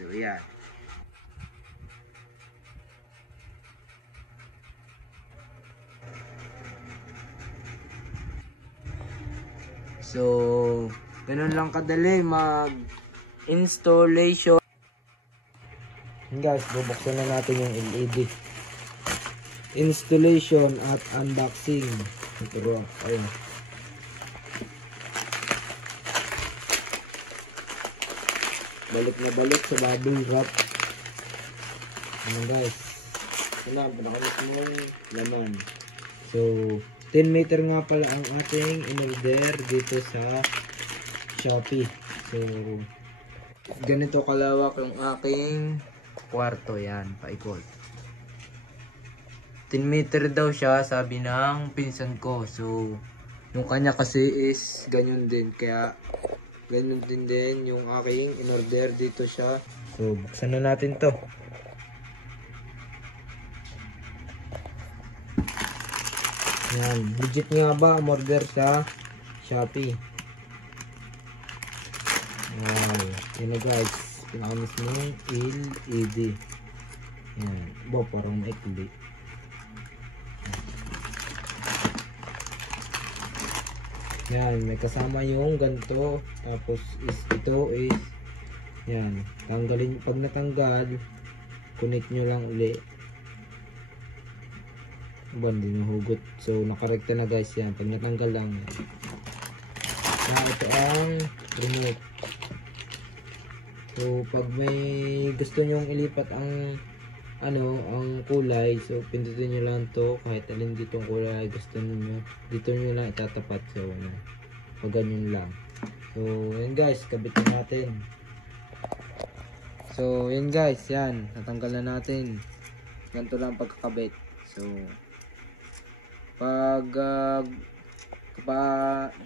So yan. So ganun lang kadali mag installation. Guys, bubuksan na natin yung LED. Installation at unboxing. Ito bro, ayun. Balik na balik sa bubble wrap. Ayan guys. Wala, pinakalit mo yung laman. So, 10 meter nga pala ang ating in-order dito sa Shopee. So, ganito kalawak yung aking kwarto. Yan, paikot. 10 meter daw siya, sabi ng pinsan ko. So, yung kanya kasi is ganyan din. Kaya, ganyan din yung aking in-order dito siya. So, buksan na natin to. Yan, legit nga ba umorder sa Shopee? Wow, yun na guys, pinakamis mo yung LED. Yan, bo parang maikli. Yan, may kasama yung ganito. Tapos ito is yan, tanggalin, pag natanggal connect nyo lang uli. Hindi nahugot. So nakarekta na guys yan. Pag natanggal lang yan. Ito ang remote. So pag may gusto nyong ilipat ang ang kulay, so pindutin nyo lang to kahit alin ditong kulay gusto niyo. Dito nyo lang itatapat. So pag ganyan lang. So yan guys, kabit na natin. So yan guys, yan. Natanggal na natin. Ganito lang pagkakabit. So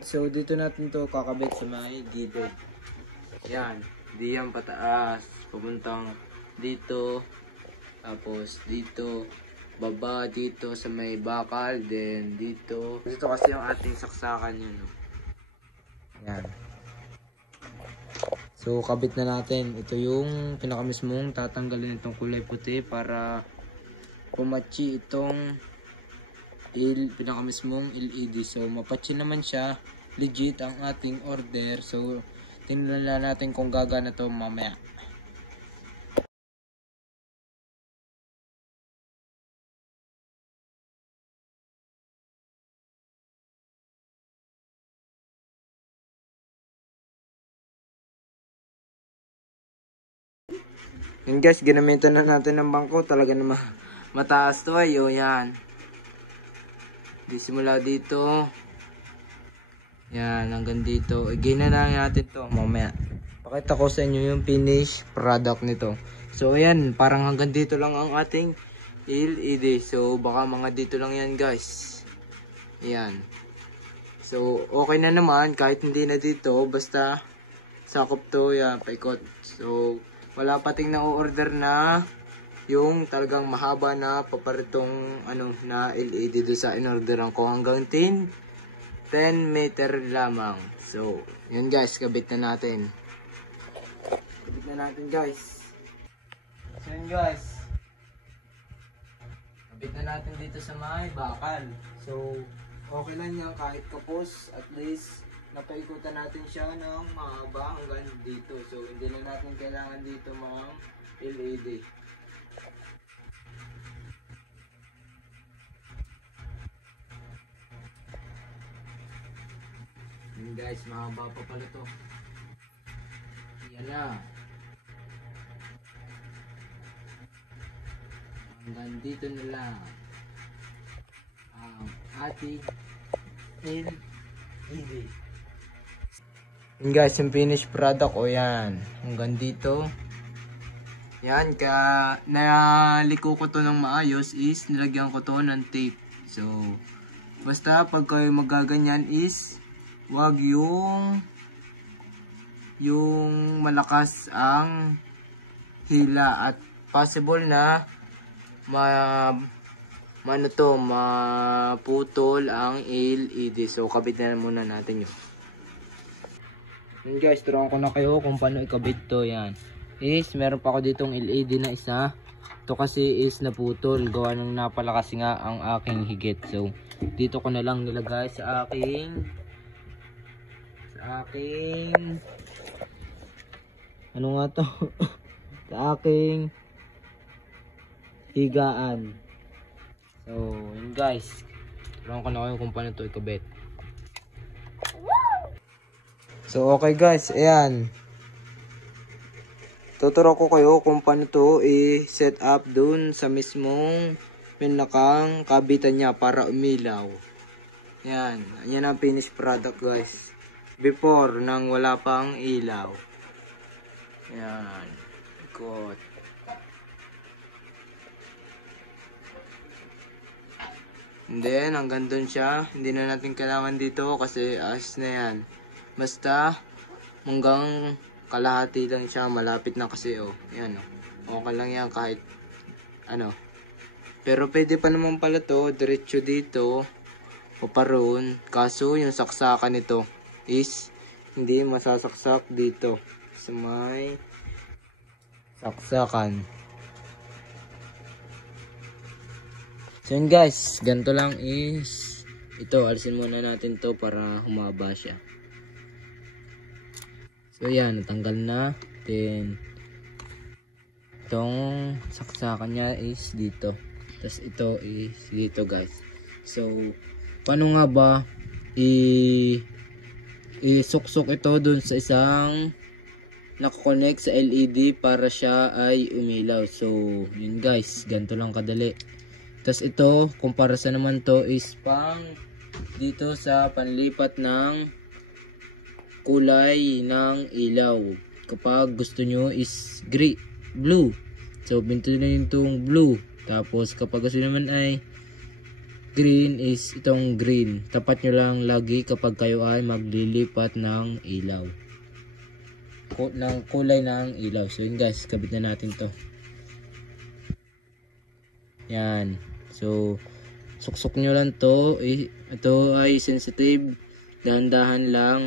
so dito natin to kakabit sa may gilid. Yan, di yan pataas, papuntang dito, tapos dito, baba dito sa may bakal, then dito kasi yung ating saksakan yun. Yan. So kabit na natin. Ito yung pinakamismong tatanggalin itong kulay puti para pumatchi itong pinakamismong LED. So mapatchi naman siya, legit ang ating order. So tingnan natin kung gagana to mamaya. Yan guys, ginamitan na natin ng bangko. Talaga naman mataas to ay. Yan. Simula dito. Yan, hanggang dito. Again na lang natin to mamaya. Pakita ko sa inyo yung finish product nito. So ayan, parang hanggang dito lang ang ating LED. So baka mga dito lang yan guys. Yan. So okay na naman kahit hindi na dito. Basta sakop to. Yan, paikot. So wala pating na-order na yung talagang mahaba na paparitong na LED do sa in-orderan ko, hanggang 10 meter lamang. So yan guys, kabit na natin. Kabit na natin guys. So yan guys, kabit na natin dito sa may bakal. So okay lang yan kahit kapos, at least napaikutan natin siya ng mahaba hanggang dito. So hindi na natin kailangan dito mga LED. Yan guys, mahaba pa pala to. Yan na. Hanggang dito na lang ang ating LED. Yan guys, yung finished product o yan. Hanggang dito. Yan, kaya naliko ko to ng maayos is nilagyan ko to ng tape. So basta pag kayo magaganyan is wag yung malakas ang hila, at possible na maputol ang LED. So kabit na muna natin yun. Yan guys, turuan ko na kayo kung paano ikabit to. Yan, is meron pa ako ditong LED na isa. Ito kasi is naputol. Gawa ng napalakas nga ang aking higit. So, dito ko na lang nilagay sa aking ano nga to? Sa aking higaan. So, yun guys. Turuan ko na kayo kung paano ito ikabit. So, okay guys. Ayan. Tuturo ko kayo kung paano ito i-set up dun sa mismong pinakang kabitan niya para umilaw. Ayan. Ayan ang finished product guys. Before nang wala pang ilaw. Ayan. Ikot. And then, hanggang dun siya. Hindi na natin kailangan dito kasi ayos na yan. Basta, hanggang kalahati lang siya. Malapit na kasi, oh. Ayan, oh. Okay lang yan kahit, ano. Pero pwede pa naman pala to, diretso dito, o paroon. Kaso, yung saksakan nito is, hindi masasaksak dito. Sa may saksakan. So yun guys, ganito lang is ito, alisin muna natin to para humaba siya. So yan, natanggal na. Then itong saksakan niya is dito. Tapos ito is dito guys. So paano nga ba isuksok ito dun sa isang nakakonect sa LED para siya ay umilaw. So yun guys, ganito lang kadali. Tapos ito, kumpara sa naman to is pang dito sa panlipat ng kulay ng ilaw. Kapag gusto nyo is blue. So, binto na yung itong blue. Tapos, kapag gusto naman ay green is itong green. Tapat nyo lang lagi kapag kayo ay maglilipat ng ilaw. Ng kulay ng ilaw. So, yun guys, kabit na natin to. Yan. So, suksok nyo lang to. Ito ay sensitive. Dahan-dahan lang.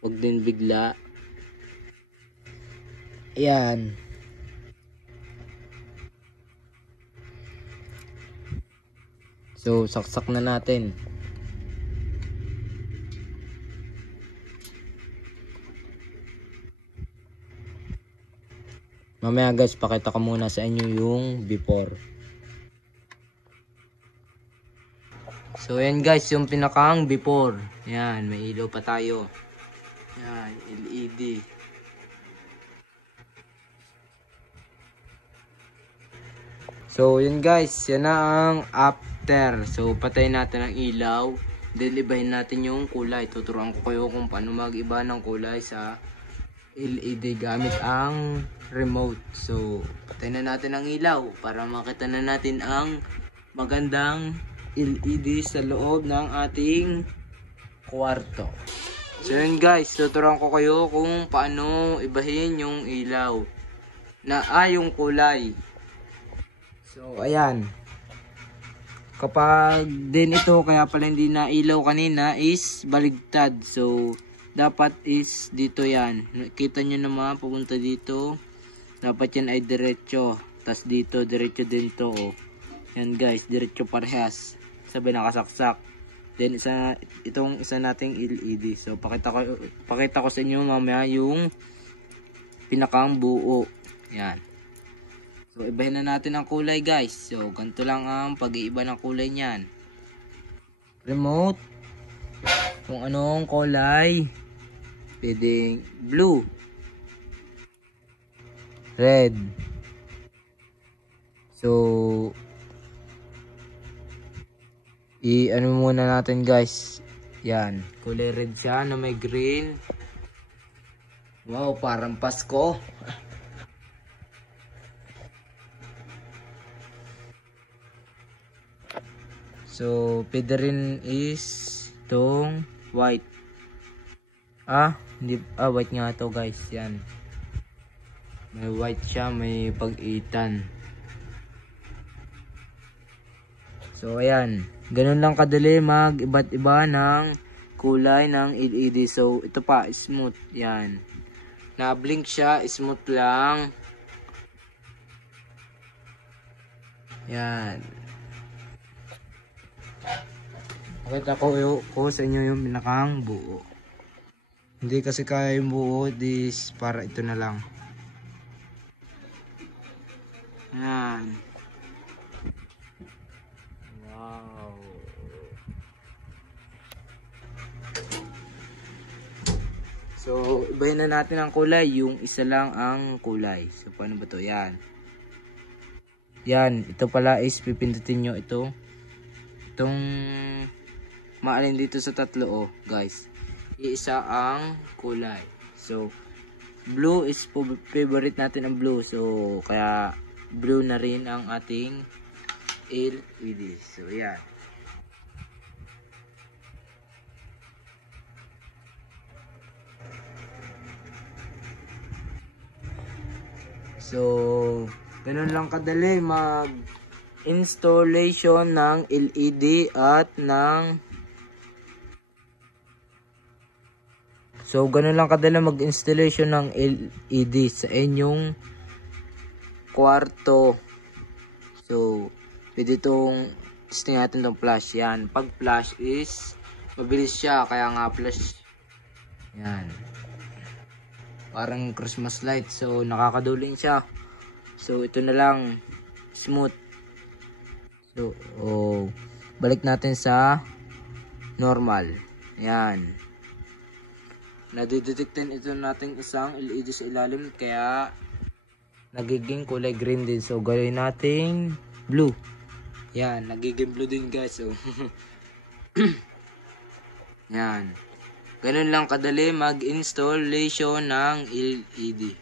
Huwag din bigla. Ayan. So, saksak na natin. Mamaya guys, pakita ko muna sa inyo yung before. So yan guys, yung pinakang before. Yan, may ilaw pa tayo. Yan, LED. So yun guys, yan na ang after. So patayin natin ang ilaw. Then ibahin natin yung kulay. Tuturuan ko kayo kung paano mag-iba ng kulay sa LED gamit ang remote. So patayin na natin ang ilaw para makita na natin ang magandang LED sa loob ng ating kwarto. So yun guys, tuturuan ko kayo kung paano ibahin yung ilaw na yung kulay. So ayan. Kapag din ito kaya pala hindi na ilaw kanina is baligtad. So dapat is dito yan. Kita nyo naman pupunta dito. Dapat yan ay diretso. Tas dito diretso din to. Yan guys, diretso parehas. Sabi nakasaksak. Then itong isa nating LED. So pakita ko sa inyo mamaya yung pinakang buo. Yan. So ibahin na natin ang kulay guys. So ganito lang ang pag-iiba ng kulay niyan. Remote. Kung anong kulay. Pwedeng blue. Red. So ano muna natin guys. Yan. Kulay red siya na may green. Wow, parang Pasko. So, pwede rin is itong white. Hindi, white nga to guys. Yan. May white siya, may pag-itan. So, ayan. Ganun lang kadali mag-iba't iba ng kulay ng LED. So, ito pa, smooth. Yan. Na-blink siya, smooth lang. Yan. Pakita ko sa inyo yung pinakang buo. Hindi kasi kaya yung buo, para ito na lang. Yan. Wow. So, ibahin na natin ang kulay. Yung isa lang ang kulay. So, paano ba to? Yan. Yan. Ito pala is pipindutin nyo ito. Itong maalin dito sa tatlo, guys. Iisa ang kulay. So, blue is favorite natin ang blue. So, kaya blue na rin ang ating LED. So, yan. So, ganun lang kadali mag-installation ng LED at ng ganun lang kadali mag-installation ng LED sa inyong kwarto. So, pwede itong testing natin itong flash. Yan. Pag flash is mabilis siya. Kaya nga flash. Yan. Parang Christmas light. So, nakakadulin siya. So, ito na lang. Smooth. So, balik natin sa normal. Yan. Nadidetektin ito natin isang LED sa ilalim. Kaya, nagiging kulay green din. So, gawin natin blue. Yan. Nagiging blue din guys. So, yan. Ganun lang kadali mag-installation ng LED.